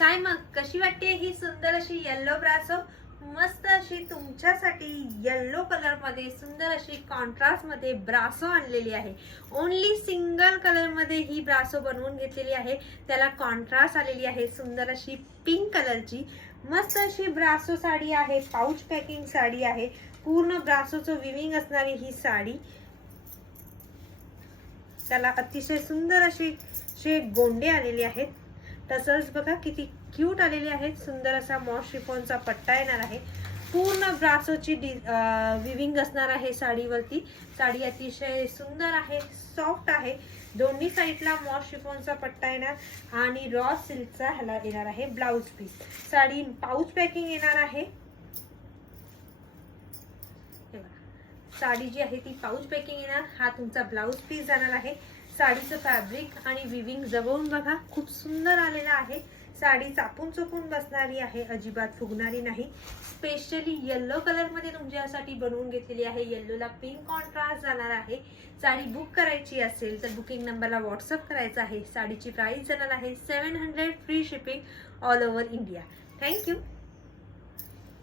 काय मग कशी वाटते ही सुंदर अशी येल्लो ब्रासो? मस्त अशी तुमच्यासाठी येल्लो कलर मध्ये सुंदर अशी कॉन्ट्रास्ट मध्ये ब्रासो आणलेली आहे। ओनली सिंगल कलर मध्ये ही ब्रासो बनवून घेतलेली आहे। त्याला कॉन्ट्रास्ट आलेली आहे सुंदर अशी पिंक कलरची। मस्त अशी ब्रासो साडी आहे, पाउच पॅकिंग साडी आहे। पूर्ण ब्रासोचं विविंग असणारी ही साडी, त्याला अतिशय सुंदर असे गोंडे आलेले आहेत। तसंच बघा किती क्यूट आलेले आहेत। सुंदर असा मॉस शिफॉनचा पट्टा येणार आहे। पूर्ण ब्रासोची विविंग असणार आहे साडीवरती। साडी अतिशय सुंदर आहे, सॉफ्ट आहे। दोन्ही साइडला मॉस शिफॉनचा पट्टा येणार आणि रॉ सिल्कचा ह्याला येणार आहे blouse piece. Sari pouch packing येणार आहे। साडी जी आहे ती पाउच पॅकिंग येणार। हा तुमचा ब्लाउज पीस जाणार आहे। साडीचं फॅब्रिक आणि विविंग जवळून बघा, खूप सुंदर आलेला आहे। साडी चापून चोपून बसणारी आहे, अजिबात फुगणारी नाही। स्पेशली येल्लो कलर मध्ये तुमच्यासाठी बनवून घेतलेली आहे। येल्लोला पिंक कॉन्ट्रास्ट जाणार आहे। साडी बुक करायची असेल तर बुकिंग नंबरला व्हॉट्सअप करायचा आहे। साडीची प्राइस जाणार आहे 700, free shipping all over India. Thank you.